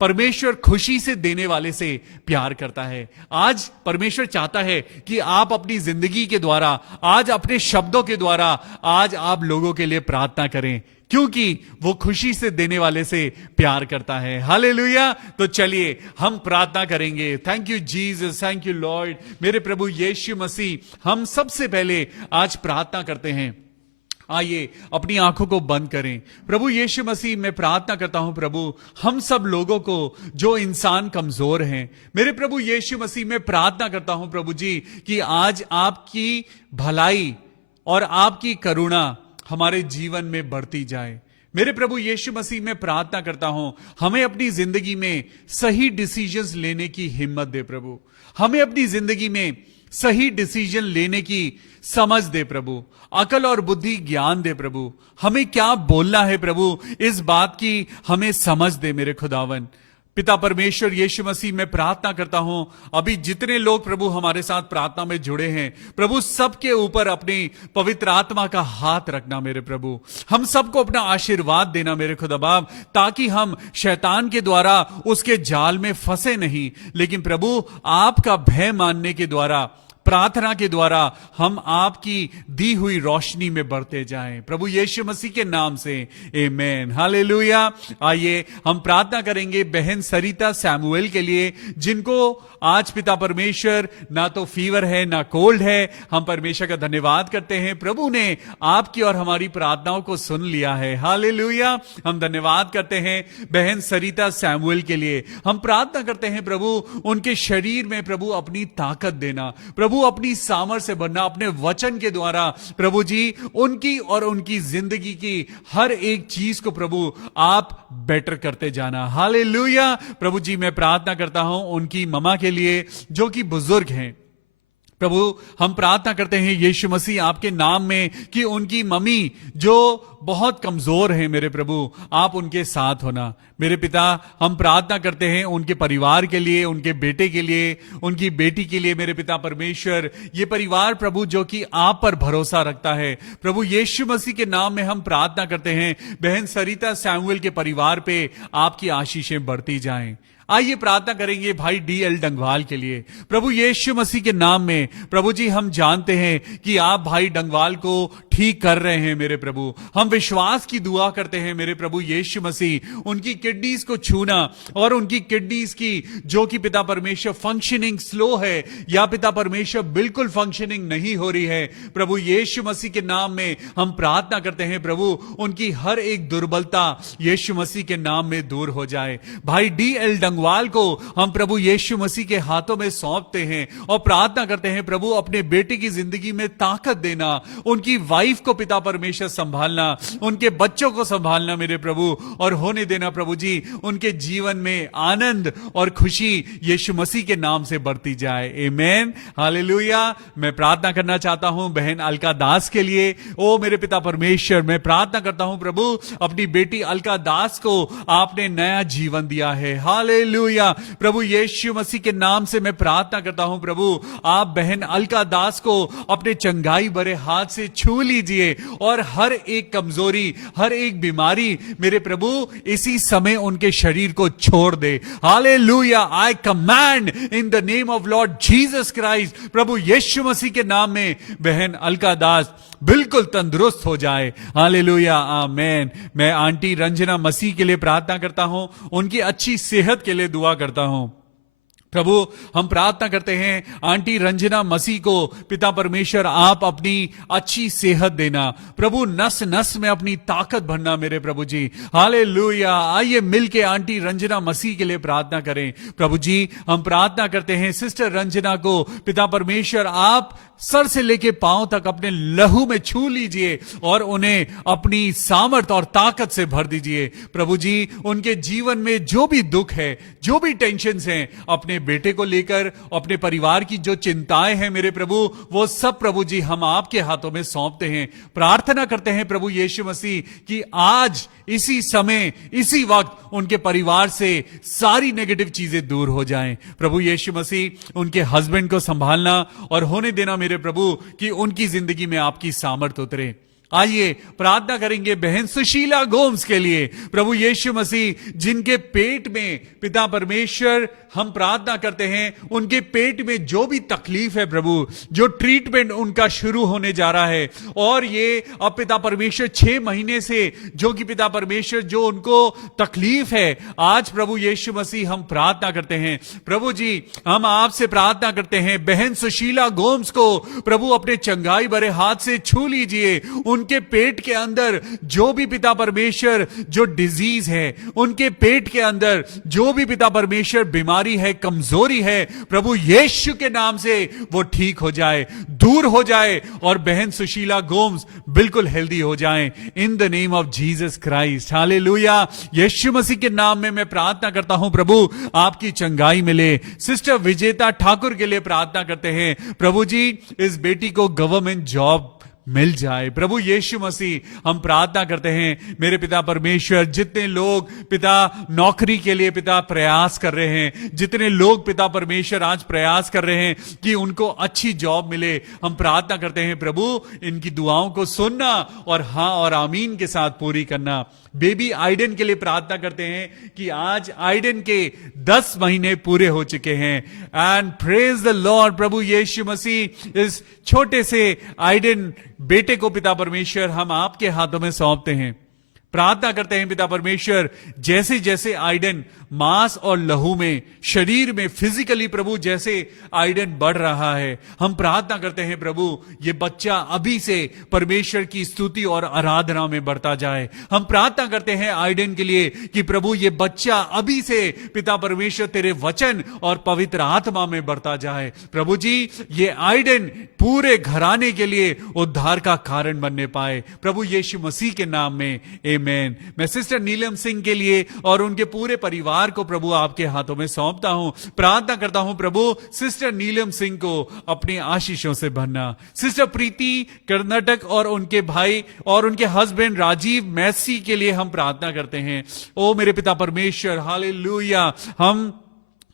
परमेश्वर खुशी से देने वाले से प्यार करता है। आज परमेश्वर चाहता है कि आप अपनी जिंदगी के द्वारा, आज अपने शब्दों के द्वारा, आज आप लोगों के लिए प्रार्थना करें, क्योंकि वो खुशी से देने वाले से प्यार करता है। हालेलुया। तो चलिए हम प्रार्थना करेंगे। Thank you Jesus, thank you Lord. मेरे प्रभु यीशु मसीह, हम सबसे पहले आज प्रार्थना करते हैं। आइए अपनी आंखों को बंद करें। प्रभु यीशु मसीह, मैं प्रार्थना करता हूं प्रभु, हम सब लोगों को जो इंसान कमजोर हैं, मेरे प्रभु यीशु मसीह, मैं प्रार्थना करता हूं प्रभु जी कि आज आपकी भलाई और आपकी करुणा हमारे जीवन में बढ़ती जाए। मेरे प्रभु यीशु मसीह, मैं प्रार्थना करता हूं, हमें अपनी जिंदगी में सही डिसीजंस लेने की हिम्मत दे प्रभु। हमें अपनी जिंदगी में सही डिसीजन लेने की समझ दे प्रभु। अकल और बुद्धि ज्ञान दे प्रभु। हमें क्या बोलना है प्रभु, इस बात की हमें समझ दे मेरे खुदावन। पिता परमेश्वर यीशु मसीह, मैं प्रार्थना करता हूं, अभी जितने लोग प्रभु हमारे साथ प्रार्थना में जुड़े हैं प्रभु, सबके ऊपर अपनी पवित्र आत्मा का हाथ रखना मेरे प्रभु। हम सबको अपना आशीर्वाद देना मेरे खुदा बाप, ताकि हम शैतान के द्वारा उसके जाल में फंसे नहीं, लेकिन प्रभु आपका भय मानने के द्वारा प्रार्थना के द्वारा हम आपकी दी हुई रोशनी में बढ़ते जाएं, प्रभु यीशु मसीह के नाम से आमीन, हालेलुया। आइए हम प्रार्थना करेंगे बहन सरिता सैमुअल के लिए, जिनको आज पिता परमेश्वर ना तो फीवर है ना कोल्ड है। हम परमेश्वर का धन्यवाद करते हैं, प्रभु ने आपकी और हमारी प्रार्थनाओं को सुन लिया है, हालेलुया। हम धन्यवाद करते हैं बहन सरिता सैमुअल के लिए। हम प्रार्थना करते हैं प्रभु उनके शरीर में प्रभु अपनी ताकत देना, प्रभु अपनी सामर्थ्य से भरना, अपने वचन के द्वारा प्रभु जी उनकी और उनकी जिंदगी की हर एक चीज को प्रभु आप बेटर करते जाना, हालेलुया। प्रभु जी मैं प्रार्थना करता हूं उनकी ममा के लिए जो कि बुजुर्ग हैं, प्रभु हम प्रार्थना करते हैं यीशु मसीह आपके नाम में कि उनकी मम्मी जो बहुत कमजोर है मेरे प्रभु, आप उनके साथ होना। मेरे पिता हम प्रार्थना करते हैं उनके परिवार के लिए, उनके बेटे के लिए, उनकी बेटी के लिए। मेरे पिता परमेश्वर ये परिवार प्रभु जो कि आप पर भरोसा रखता है, प्रभु यीशु मसीह के नाम में हम प्रार्थना करते हैं बहन सरिता सैमुअल के परिवार पे आपकी आशीषें बढ़ती जाएं। आइए प्रार्थना करेंगे भाई DL डंगवाल के लिए, प्रभु यीशु मसीह के नाम में। प्रभु जी हम जानते हैं कि आप भाई डंगवाल को ठीक कर रहे हैं मेरे प्रभु, हम विश्वास की दुआ करते हैं मेरे प्रभु यीशु मसीह, उनकी किडनीज को छूना और उनकी किडनीज की जो कि पिता परमेश्वर फंक्शनिंग स्लो है या पिता परमेश्वर बिल्कुल फंक्शनिंग नहीं हो रही है, प्रभु यीशु मसीह के नाम में हम प्रार्थना करते हैं प्रभु उनकी हर एक दुर्बलता यीशु मसीह के नाम में दूर हो जाए। भाई DL डंगवाल को हम प्रभु यीशु मसीह के हाथों में सौंपते हैं और प्रार्थना करते हैं प्रभु अपने बेटे की जिंदगी में ताकत देना, उनकी वाइफ को पिता परमेश्वर संभालना, उनके बच्चों को संभालना मेरे प्रभु, और होने देना प्रभु जी उनके जीवन में आनंद और खुशी यीशु मसीह के नाम से बढ़ती जाए, आमीन, हालेलुया। मैं प्रार्थना करना चाहता हूं बहन अलका दास के लिए। ओ मेरे पिता परमेश्वर मैं प्रार्थना करता हूं प्रभु अपनी बेटी अलका दास को आपने नया जीवन दिया है, हालेलुया। प्रभु यीशु मसीह के नाम से मैं प्रार्थना करता हूं प्रभु आप बहन अलका दास को अपने चंगाई भरे हाथ से छू लीजिए और हर एक कमजोरी हर एक बीमारी मेरे प्रभु इसी समय उनके शरीर को छोड़ दे, hallelujah. I command in the name of Lord Jesus Christ, प्रभु यीशु मसीह के नाम में बहन अलका दास बिल्कुल तंदुरुस्त हो जाए, हालेलुया, आमीन। मैं आंटी रंजना मसीह के लिए प्रार्थना करता हूं, उनकी अच्छी सेहत के लिए दुआ करता हूं। प्रभु हम प्रार्थना करते हैं आंटी रंजना मसीह को पिता परमेश्वर आप अपनी अच्छी सेहत देना, प्रभु नस नस में अपनी ताकत भरना मेरे प्रभु जी, हालेलुया। आइए मिलके आंटी रंजना मसीह के लिए प्रार्थना करें। प्रभु जी हम प्रार्थना करते हैं सिस्टर रंजना को पिता परमेश्वर आप सर से लेके पांव तक अपने लहू में छू लीजिए और उन्हें अपनी सामर्थ और ताकत से भर दीजिए। प्रभु जी उनके जीवन में जो भी दुख है, जो भी टेंशन हैं, अपने बेटे को लेकर अपने परिवार की जो चिंताएं हैं मेरे प्रभु, वो सब प्रभु जी हम आपके हाथों में सौंपते हैं। प्रार्थना करते हैं प्रभु यीशु मसीह कि आज इसी समय इसी वक्त उनके परिवार से सारी नेगेटिव चीजें दूर हो जाएं। प्रभु यीशु मसीह उनके हस्बैंड को संभालना और होने देना मेरे प्रभु कि उनकी जिंदगी में आपकी सामर्थ उतरे। आइए प्रार्थना करेंगे बहन सुशीला गोम्स के लिए। प्रभु यीशु मसीह जिनके पेट में पिता परमेश्वर हम प्रार्थना करते हैं उनके पेट में जो भी तकलीफ है प्रभु, जो ट्रीटमेंट उनका शुरू होने जा रहा है और ये अब पिता परमेश्वर 6 महीने से जो कि पिता परमेश्वर जो उनको तकलीफ है, आज प्रभु यीशु मसीह हम प्रार्थना करते हैं प्रभु जी हम आपसे प्रार्थना करते हैं बहन सुशीला गोम्स को प्रभु अपने चंगाई भरे हाथ से छू लीजिए। उनके पेट के अंदर जो भी पिता परमेश्वर जो डिजीज है, उनके पेट के अंदर जो भी पिता परमेश्वर बीमारी है, कमजोरी है, प्रभु यीशु के नाम से वो ठीक हो जाए, दूर हो जाए और बहन सुशीला गोम्स बिल्कुल हेल्दी हो जाएं in the name of Jesus Christ, hallelujah. यीशु मसीह के नाम में मैं प्रार्थना करता हूं प्रभु आपकी चंगाई मिले। सिस्टर विजेता ठाकुर के लिए प्रार्थना करते हैं प्रभु जी इस बेटी को गवर्नमेंट जॉब मिल जाए। प्रभु यीशु मसीह हम प्रार्थना करते हैं मेरे पिता परमेश्वर जितने लोग पिता नौकरी के लिए पिता प्रयास कर रहे हैं, जितने लोग पिता परमेश्वर आज प्रयास कर रहे हैं कि उनको अच्छी जॉब मिले, हम प्रार्थना करते हैं प्रभु इनकी दुआओं को सुनना और हाँ और आमीन के साथ पूरी करना। बेबी आइडन के लिए प्रार्थना करते हैं कि आज आइडन के 10 महीने पूरे हो चुके हैं। एंड प्रेज द लॉर्ड, प्रभु यीशु मसीह, इस छोटे से आइडन बेटे को पिता परमेश्वर हम आपके हाथों में सौंपते हैं। प्रार्थना करते हैं पिता परमेश्वर, जैसे जैसे आइडन मांस और लहू में, शरीर में, फिजिकली प्रभु जैसे आइडन बढ़ रहा है, हम प्रार्थना करते हैं प्रभु ये बच्चा अभी से परमेश्वर की स्तुति और आराधना में बढ़ता जाए। हम प्रार्थना करते हैं आइडन के लिए कि प्रभु ये बच्चा अभी से पिता परमेश्वर तेरे वचन और पवित्र आत्मा में बढ़ता जाए। प्रभु जी ये आइडन पूरे घराने के लिए उद्धार का कारण बनने पाए, प्रभु यीशु मसीह के नाम में, आमीन। मैं सिस्टर नीलम सिंह के लिए और उनके पूरे परिवार को प्रभु आपके हाथों में सौंपता हूं। प्रार्थना करता हूं प्रभु सिस्टर नीलम सिंह को अपनी आशीषों से भरना। सिस्टर प्रीति कर्नाटक और उनके भाई और उनके हस्बैंड राजीव मैसी के लिए हम प्रार्थना करते हैं। ओ मेरे पिता परमेश्वर, हालेलुया। हम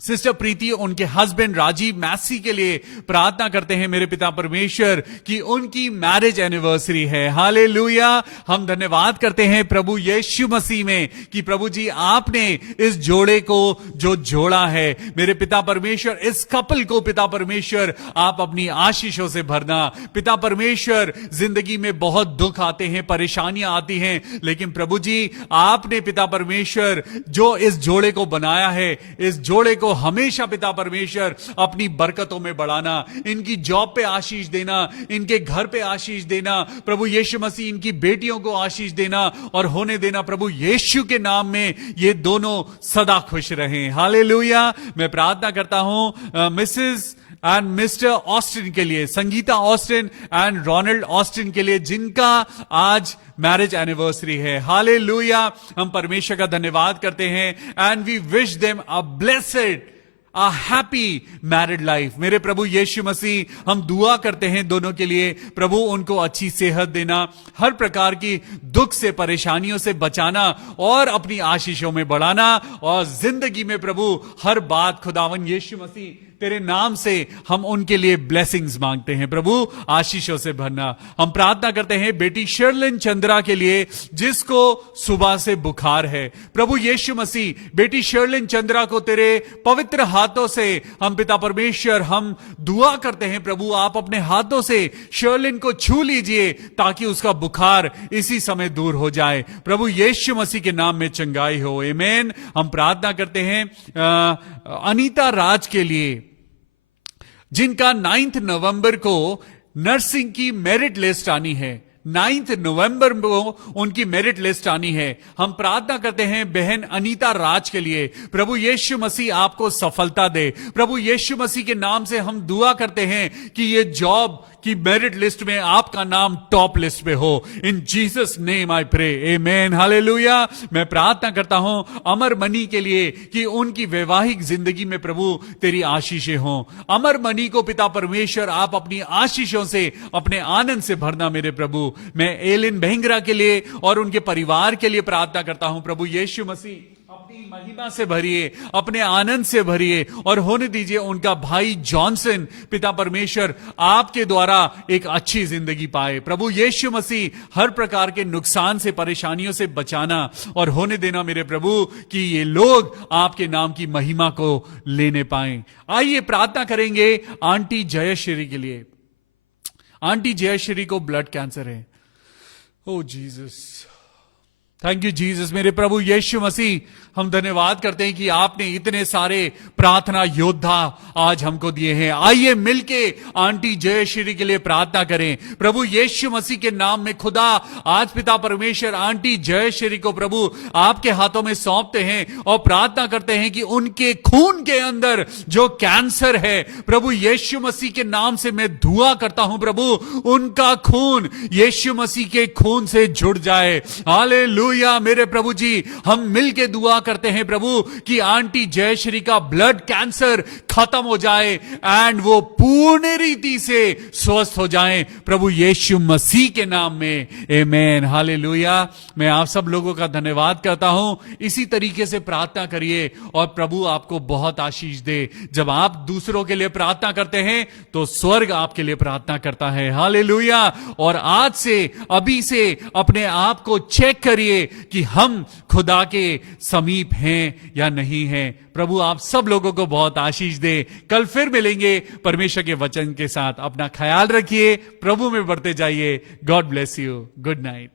सिस्टर प्रीति उनके हस्बैंड राजीव मैसी के लिए प्रार्थना करते हैं मेरे पिता परमेश्वर कि उनकी मैरिज एनिवर्सरी है। हालेलुया। हम धन्यवाद करते हैं प्रभु यीशु मसीह में कि प्रभु जी आपने इस जोड़े को जो जोड़ा है, मेरे पिता परमेश्वर इस कपल को पिता परमेश्वर आप अपनी आशीषों से भरना। पिता परमेश्वर जिंदगी में बहुत दुख आते हैं, परेशानियां आती हैं, लेकिन प्रभु जी आपने पिता परमेश्वर जो इस जोड़े को बनाया है, इस जोड़े को हमेशा पिता परमेश्वर अपनी बरकतों में बढ़ाना, इनकी जॉब पे आशीष देना, इनके घर पे आशीष देना, प्रभु यीशु मसीह इनकी बेटियों को आशीष देना और होने देना। प्रभु यीशु के नाम में ये दोनों सदा खुश रहें। हालेलुया। मैं प्रार्थना करता हूं मिसेस एंड मिस्टर ऑस्टिन के लिए, Sangeeta Austin and Ronald Austin के लिए, जिनका आज मैरिज एनिवर्सरी है। हालेलुया। हम परमेश्वर का धन्यवाद करते हैं and we wish them a blessed, a happy married life. मेरे प्रभु यीशु मसीह हम दुआ करते हैं दोनों के लिए, प्रभु उनको अच्छी सेहत देना, हर प्रकार की दुख से परेशानियों से बचाना और अपनी आशीषों में बढ़ाना, और जिंदगी में प्रभु हर बात खुदावन यीशु मसीह तेरे नाम से हम उनके लिए ब्लेसिंग्स मांगते हैं, प्रभु आशीषों से भरना। हम प्रार्थना करते हैं बेटी शर्लिन चंद्रा के लिए जिसको सुबह से बुखार है। प्रभु यीशु मसीह बेटी शर्लिन चंद्रा को तेरे पवित्र हाथों से हम पिता परमेश्वर हम दुआ करते हैं, प्रभु आप अपने हाथों से शर्लिन को छू लीजिए ताकि उसका बुखार इसी समय दूर हो जाए। प्रभु यीशु मसीह के नाम में चंगाई हो, आमीन। हम प्रार्थना करते हैं अनीता राज के लिए जिनका 9 नवंबर को नर्सिंग की मेरिट लिस्ट आनी है। 9 नवंबर को उनकी मेरिट लिस्ट आनी है। हम प्रार्थना करते हैं बहन अनीता राज के लिए, प्रभु यीशु मसीह आपको सफलता दे। प्रभु यीशु मसीह के नाम से हम दुआ करते हैं कि ये जॉब की मेरिट लिस्ट में आपका नाम टॉप लिस्ट पे हो। In Jesus name I pray, आमीन, हालेलुया। मैं प्रार्थना करता हूं अमर मनी के लिए कि उनकी वैवाहिक जिंदगी में प्रभु तेरी आशीषें हों। अमर मनी को पिता परमेश्वर आप अपनी आशीषों से, अपने आनंद से भरना मेरे प्रभु। मैं एलिन भेंगरा के लिए और उनके परिवार के लिए प्रार्थना करता हूं, प्रभु यीशु मसीह अपनी महिमा से भरिए, अपने आनंद से भरिए और होने दीजिए उनका भाई जॉनसन पिता परमेश्वर आपके द्वारा एक अच्छी जिंदगी पाए। प्रभु यीशु मसीह हर प्रकार के नुकसान से, परेशानियों से बचाना और होने देना मेरे प्रभु कि ये लोग आपके नाम की महिमा को लेने पाए। आइए प्रार्थना करेंगे आंटी जयश्री के लिए। आंटी जयश्री को ब्लड कैंसर है। ओ जीसस, थैंक यू जीसस। मेरे प्रभु यीशु मसीह हम धन्यवाद करते हैं कि आपने इतने सारे प्रार्थना योद्धा आज हमको दिए हैं। आइए मिलके आंटी जयश्री के लिए प्रार्थना करें। प्रभु यीशु मसीह के नाम में खुदा आज पिता परमेश्वर आंटी जयश्री को प्रभु आपके हाथों में सौंपते हैं और प्रार्थना करते हैं कि उनके खून के अंदर जो कैंसर है, प्रभु यीशु मसीह के नाम से मैं दुआ करता हूं प्रभु उनका खून यीशु मसीह के खून से जुड़ जाए। हालेलुया। मेरे प्रभु जी हम मिलके दुआ करते हैं प्रभु कि आंटी जयश्री का ब्लड कैंसर खत्म हो जाए एंड वो पूर्ण रीति से स्वस्थ हो जाएं प्रभु यीशु मसीह के नाम में, आमीन, हालेलुया। मैं आप सब लोगों का धन्यवाद करता हूं। इसी तरीके से प्रार्थना करिए और प्रभु आपको बहुत आशीष दे। जब आप दूसरों के लिए प्रार्थना करते हैं तो स्वर्ग आपके लिए प्रार्थना करता है, हालेलुया। और आज से, अभी से अपने आप को चेक करिए देंगे कि हम खुदा के समीप हैं या नहीं हैं। प्रभु आप सब लोगों को बहुत आशीष दे। कल फिर मिलेंगे परमेश्वर के वचन के साथ। अपना ख्याल रखिए, प्रभु में बढ़ते जाइए। God bless you. Good night.